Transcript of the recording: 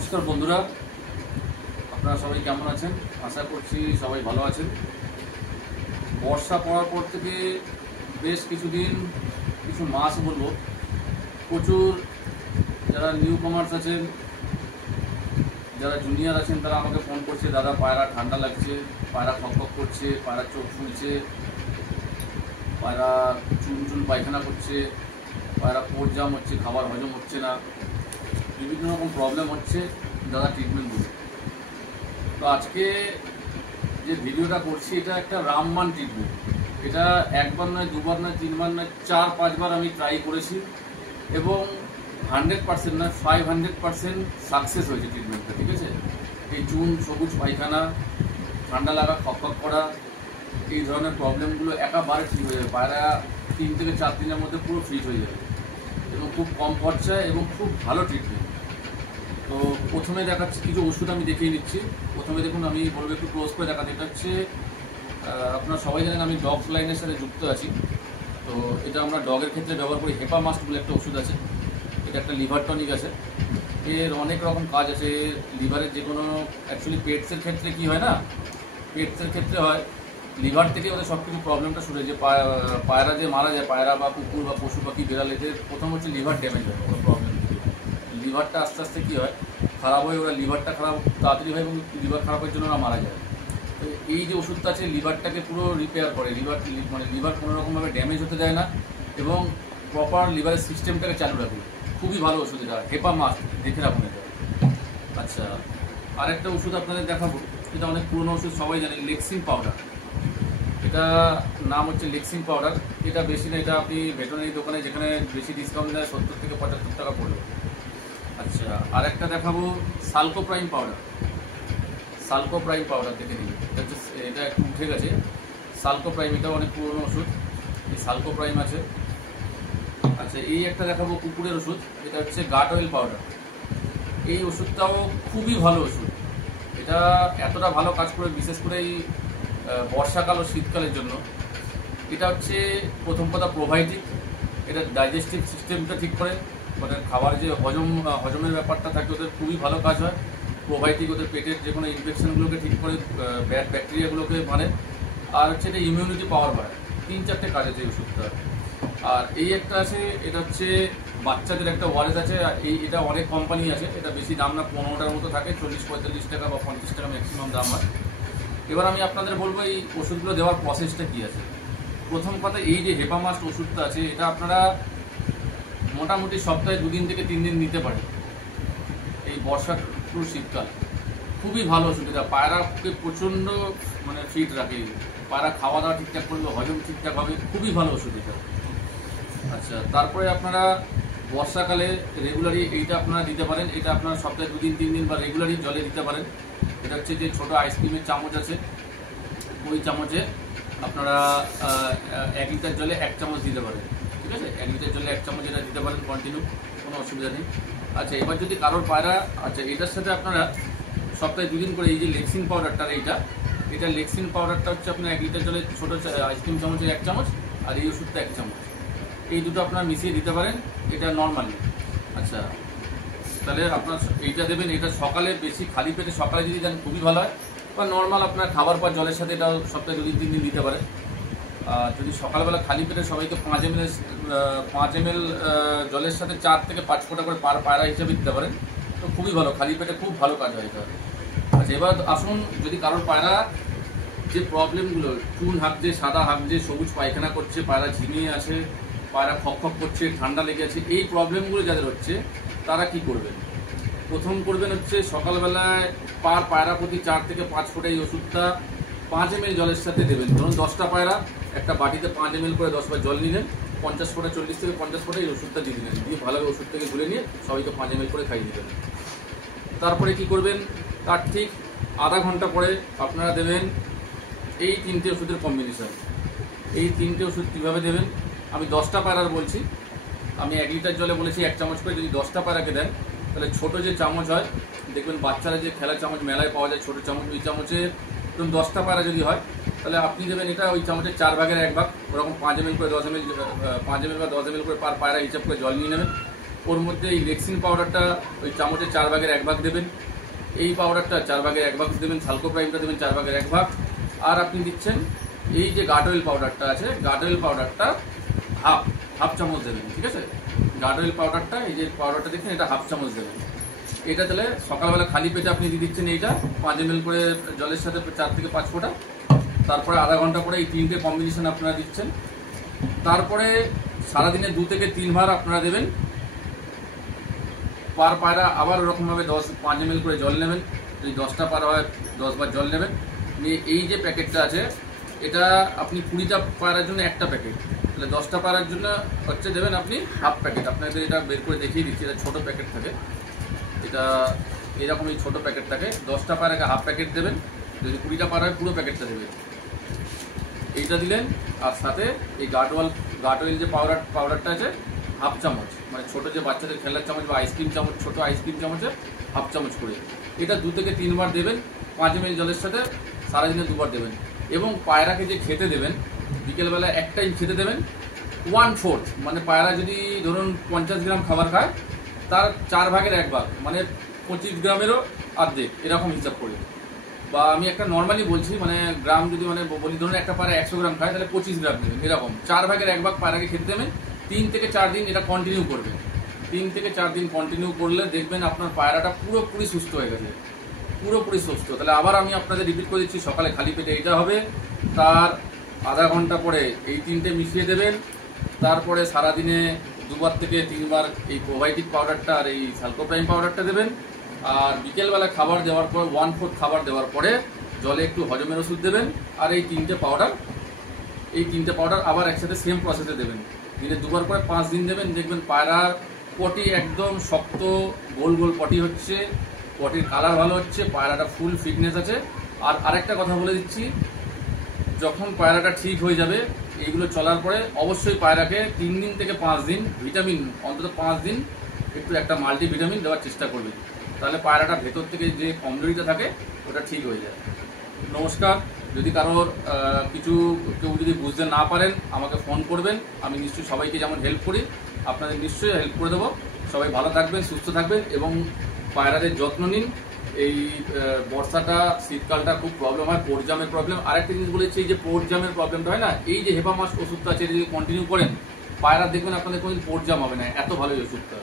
নমস্কার বন্ধুরা, আপনারা সবাই কেমন আছেন? আশা করছি সবাই ভালো আছেন। বর্ষা পড়ার পর থেকে বেশ কিছুদিন, কিছু মাস বলবো, প্রচুর যারা নিউ কমার্স আছেন, যারা জুনিয়র আছেন, তারা আমাকে ফোন করছে, দাদা পায়রা ঠান্ডা লাগছে, পায়রা খক করছে, পায়রা চোখ ফুলছে, পায়রা চুন চুন পায়খানা করছে, পায়রা পোট জাম হচ্ছে, খাবার হজম হচ্ছে না, বিভিন্ন রকম প্রবলেম হচ্ছে, দাদা ট্রিটমেন্ট দিচ্ছে। তো আজকে যে ভিডিওটা করছি এটা একটা রামবান ট্রিটমেন্ট। এটা একবার নয়, দুবার নয়, তিনবার নয়, 4-5 বার আমি ট্রাই করেছি এবং 100% নয়, 500% সাকসেস হয়েছে ট্রিটমেন্টটা। ঠিক আছে, এই চুন, সবুজ পায়খানা, ঠান্ডা লাগা, খক করা, এই ধরনের প্রবলেমগুলো একেবারে ঠিক হয়ে যাবে। পায়রা 3 থেকে 4 দিনের মধ্যে পুরো ফিট হয়ে যাবে এবং খুব কম খরচায় এবং খুব ভালো ট্রিটমেন্ট। তো প্রথমে দেখাচ্ছি কিছু ওষুধ, আমি দেখিয়ে দিচ্ছি। প্রথমে দেখুন, আমি বলবো একটু ক্লোজ করে দেখাতে। এটা হচ্ছে, আপনারা সবাই জানেন আমি ডগ লাইনের সাথে যুক্ত আছি। তো এটা আমরা ডগের ক্ষেত্রে ব্যবহার করি। হেপামাস্ট বলে একটা ওষুধ আছে, এটা একটা লিভার টনিক আছে। এর অনেক রকম কাজ আছে। লিভারের যে কোনো, অ্যাকচুয়ালি পেটসের ক্ষেত্রে কি হয় না, পেটসের ক্ষেত্রে হয় লিভার থেকে ওদের সব কিছু প্রবলেমটা শুরু হয়। যে পায়রা যে মারা যায়, পায়রা বা কুকুর বা পশু পাখি, বিড়াল, এদের প্রথম হচ্ছে লিভার ড্যামেজ হয়, কোনো প্রবলেম। লিভারটা আস্তে আস্তে কী হয়, খারাপ হয়ে ওরা লিভারটা খারাপ তাড়াতাড়ি হয় এবং লিভার খারাপের জন্য ওরা মারা যায়। তো এই যে ওষুধটা আছে লিভারটাকে পুরো রিপেয়ার করে। লিভার কোনো রকমভাবে ড্যামেজ হতে দেয় না এবং প্রপার লিভারের সিস্টেমটাকে চালু রাখে। খুবই ভালো ওষুধ এটা, হেপামাস্ট, দেখে রাখুন এটা। আচ্ছা, আরেকটা ওষুধ আপনাদের দেখাবো, এটা অনেক পুরনো ওষুধ, সবাই জানে, লেক্সিন পাউডার। এটা নাম হচ্ছে লেক্সিন পাউডার। এটা বেশি না, এটা আপনি ভেটেরিনারি দোকানে যেখানে বেশি ডিসকাউন্ট দেয় 70 থেকে 75 টাকা পড়বে। আচ্ছা, আরেকটা দেখাবো, সালকোপ্রাইম পাউডার। সালকোপ্রাইম পাউডার দেখে নিন, এটা হচ্ছে, এটা একটু উঠে গেছে। সালকোপ্রাইম, এটা অনেক পুরনো ওষুধ, এই সালকোপ্রাইম আছে। আচ্ছা, এই একটা দেখাবো কুকুরের ওষুধ, এটা হচ্ছে গাট অয়েল পাউডার। এই ওষুধটাও খুবই ভালো ওষুধ। এটা এতটা ভালো কাজ করে, বিশেষ করে এই বর্ষাকাল ও শীতকালের জন্য। এটা হচ্ছে প্রথম কথা প্রোবায়োটিক। এটা ডাইজেস্টিভ সিস্টেমটা ঠিক করে, মানে খাবার যে হজমের ব্যাপারটা থাকে ওদের খুবই ভালো কাজ হয়। প্রোবায়োটিক ওদের পেটের যে কোনো ইনফেকশনগুলোকে ঠিক করে, ব্যাড ব্যাকটেরিয়াগুলোকে মানে। আর হচ্ছে এটা ইমিউনিটি পাওয়ার বাড়ায়। 3-4টে কাজ আছে এই ওষুধটা। আর এই একটা আছে, এটা হচ্ছে বাচ্চাদের একটা ওয়ারেস আছে। এটা অনেক কোম্পানি আছে, এটা বেশি দাম না, 15টার মতো থাকে, 40-45 টাকা বা 50 টাকা ম্যাক্সিমাম দাম হয়। এবার আমি আপনাদের বলবো এই ওষুধগুলো দেওয়ার প্রসেসটা কী আছে। প্রথম কথা, এই যে হেপামাস্ট ওষুধটা আছে, এটা আপনারা মোটামুটি সপ্তাহে 2 দিন থেকে 3 দিন নিতে পারেন। এই বর্ষা টু শীতকাল খুবই ভালো ওষুধ। এটা পায়রাকে প্রচণ্ড মানে ফিট রাখে, পায়রা খাওয়া দাওয়া ঠিকঠাক করবে, হজম ঠিকঠাক হবে, খুবই ভালো ওষুধ এটা। আচ্ছা, তারপরে আপনারা বর্ষাকালে রেগুলারই এইটা আপনারা দিতে পারেন। এটা আপনারা সপ্তাহে 2 দিন 3 দিন বা রেগুলারই জলে দিতে পারেন। এটা হচ্ছে যে ছোটো আইসক্রিমের চামচ আছে, ওই চামচে আপনারা 1 লিটার জলে 1 চামচ দিতে পারেন। ঠিক আছে, 1 লিটার জলে 1 চামচ এটা দিতে পারেন কন্টিনিউ, কোনো অসুবিধা নেই। আচ্ছা, এবার যদি কারোর পায়রা, আচ্ছা এটার সাথে আপনারা সপ্তাহে 2 দিন করে এই যে লেক্সিন পাউডারটা, এটা লেক্সিন পাউডারটা হচ্ছে আপনার 1 লিটার জলে ছোটো আইসক্রিম চামচের 1 চামচ, আর এই ওষুধটা 1 চামচ, এই দুটো আপনারা মিশিয়ে দিতে পারেন, এটা নর্মালি। আচ্ছা, তাহলে আপনার এইটা দেবেন। এটা সকালে, বেশি খালি পেটে সকালে যদি দেন খুবই ভালো হয়, বা নর্মাল আপনার খাবার পর জলের সাথে এটা সপ্তাহে 2 দিন 3 দিন দিতে পারেন। যদি সকালবেলা খালি পেটে সবাইকে 5 ml জলের সাথে 4 থেকে 5 ফোঁটা করে পায়রা হিসেবে দিতে পারেন, তো খুবই ভালো, খালি পেটে খুব ভালো কাজ হয় এটা। আচ্ছা, এবার আসুন, যদি কারোর পায়রা যে প্রবলেমগুলো, চুন হাঁকছে, সাদা হাঁকছে, সবুজ পায়খানা করছে, পায়রা ঝিমিয়ে আছে, পায়রা খক করছে, ঠান্ডা লেগে আছে, এই প্রবলেমগুলো যাদের হচ্ছে তারা কি করবেন। প্রথম করবেন হচ্ছে সকালবেলায় পায়রা প্রতি 4 থেকে 5 ফোঁটা এই ওষুধটা 5 ml জলের সাথে দেবেন। ধরুন 10টা পায়রা, একটা বাটিতে 5 ml করে 10 বার জল নিলেন, 50 ফোঁটা, 40 থেকে 50 ফোঁটা এই ওষুধটা দিয়ে দিলেন, দিয়ে ভালোভাবে ওষুধ থেকে ঘুরে নিয়ে সবাইকে 5 ml করে খাইয়ে দিবেন। তারপরে কি করবেন, তার ঠিক আধা ঘন্টা পরে আপনারা দেবেন এই 3টে ওষুধের কম্বিনেশন। এই 3টে ওষুধ কীভাবে দেবেন, আমি 10টা পায়রার বলছি। আমি 1 লিটার জলে বলেছি 1 চামচ করে, যদি 10টা পায়রাকে দেন তাহলে ছোটো যে চামচ হয়, দেখবেন বাচ্চারা যে খেলার চামচ মেলায় পাওয়া যায় ছোটো চামচ, ওই চামচে ধরুন 10টা পায়রা যদি হয় তাহলে আপনি দেবেন এটা ওই চামচের 4 ভাগের 1 ভাগ, ওরকম 5 ml করে 10 ml, 5 ml বা 10 ml করে পার পায়রা হিসাব করে জল নিয়ে নেবেন, ওর মধ্যে এই রেক্সিন পাউডারটা ওই চামচের 4 ভাগের 1 ভাগ দেবেন, এই পাউডারটা 4 ভাগের 1 ভাগ দেবেন, সালকোপ্রাইমটা দেবেন 4 ভাগের 1 ভাগ, আর আপনি দিচ্ছেন এই যে গার্ড অয়েল পাউডারটা আছে, গার্ড অয়েল পাউডারটা হাফ চামচ দেবেন। ঠিক আছে, গার্ড অয়েল পাউডারটা, এই যে পাউডারটা দেখছেন, এটা হাফ চামচ দেবেন। এটা তাহলে সকালবেলা খালি পেটে আপনি দিয়ে দিচ্ছেন এইটা 5 ml করে জলের সাথে 4 থেকে 5 ফোঁটা, তারপরে আধা ঘন্টা পরে এই 3টে কম্বিনেশন আপনারা দিচ্ছেন। তারপরে সারাদিনে 2 থেকে 3 বার আপনারা দেবেন। পার পায়রা আবার ওরকমভাবে 5 ml করে জল নেবেন, যদি 10টা পায়রা হয় 10 বার জল নেবেন। নিয়ে এই যে প্যাকেটটা আছে, এটা আপনি 20টা পায়রার জন্য একটা প্যাকেট, তাহলে 10টা পায়রার জন্য হচ্ছে দেবেন আপনি হাফ প্যাকেট। আপনাদের এটা বের করে দেখিয়ে দিচ্ছি, এটা ছোটো প্যাকেট থাকে, এটা এরকম এই ছোটো প্যাকেট থাকে। 10টা পায়রাকে হাফ প্যাকেট দেবেন, যদি 20টা পায়রা হয় পুরো প্যাকেটটা দেবেন। এইটা দিলেন, আর সাথে এই গার্ড অয়েল যে পাউডারটা আছে হাফ চামচ, মানে ছোটো যে বাচ্চাদের খেলার চামচ বা আইসক্রিম চামচ, ছোটো আইসক্রিম চামচে হাফ চামচ করে, এটা 2 থেকে 3 বার দেবেন 5 ml জলের সাথে, সারাদিনে 2 বার দেবেন। এবং পায়রাকে যে খেতে দেবেন, বিকেলবেলা এক টাইম খেতে দেবেন 1/4, মানে পায়রা যদি ধরুন 50 গ্রাম খাবার খায়, তার 4 ভাগের 1 ভাগ, মানে 25 গ্রামেরও অর্ধেক, এরকম হিসাব করে। বা আমি একটা নর্মালি বলছি, মানে গ্রাম যদি মানে বলি, ধরুন একটা পায়রা 100 গ্রাম খায়, তাহলে 25 গ্রাম দেবেন, এরকম 4 ভাগের 1 ভাগ পায়রাকে খেতে দেবেন। 3 থেকে 4 দিন এটা কন্টিনিউ করবেন। 3 থেকে 4 দিন কন্টিনিউ করলে দেখবেন আপনার পায়রাটা পুরোপুরি সুস্থ হয়ে গেছে, পুরোপুরি সুস্থ। তাহলে আবার আমি আপনাদের রিপিট করে দিচ্ছি, সকালে খালি পেটে এইটা হবে, তার আধা ঘন্টা পরে এই 3টে মিশিয়ে দেবেন, তারপরে সারাদিনে 2 বার থেকে 3 বার এই প্রোবায়োটিক পাউডারটা আর এই সালকোপ্রাইম পাউডারটা দেবেন। আর বিকেলবেলা খাবার দেওয়ার পর 1/4 খাবার দেওয়ার পরে জলে একটু হজমের ওষুধ দেবেন। আর এই 3টে পাউডার আবার একসাথে সেম প্রসেসে দেবেন, দিনে 2 বার করে 5 দিন দেবেন। দেখবেন পায়রার পটি একদম শক্ত গোল গোল পটি হচ্ছে, পটির কালার ভালো হচ্ছে, পায়রাটা ফুল ফিটনেস আছে। আর আরেকটা কথা বলে দিচ্ছি, যখন পায়রাটা ঠিক হয়ে যাবে, এইগুলো চলার পরে অবশ্যই পায়রাকে 3 দিন থেকে 5 দিন ভিটামিন, অন্তত 5 দিন একটু একটা মাল্টিভিটামিন দেওয়ার চেষ্টা করবেন, তাহলে পায়রাটা ভেতর থেকে যে কমজোরিটা থাকে ওটা ঠিক হয়ে যায়। নমস্কার, যদি কারোর কেউ যদি বুঝতে না পারেন আমাকে ফোন করবেন, আমি নিশ্চয়ই সবাইকে যেমন হেল্প করি আপনাদের নিশ্চয়ই হেল্প করে দেবো। সবাই ভালো থাকবেন, সুস্থ থাকবেন এবং পায়রাদের যত্ন নিন। এই বর্ষাটা শীতকালটা খুব প্রবলেম হয়, পোর্ট জামের প্রবলেম। আরেকটা জিনিস বলেছি, এই যে পোর্ট জামের প্রবলেমটা হয় না, এই যে হেপামাস ওষুধটা আছে যদি কন্টিনিউ করেন, পায়রা দেখবেন আপনাদের কোনোদিন পোর্ট জাম হবে না, এত ভালো এই ওষুধটা।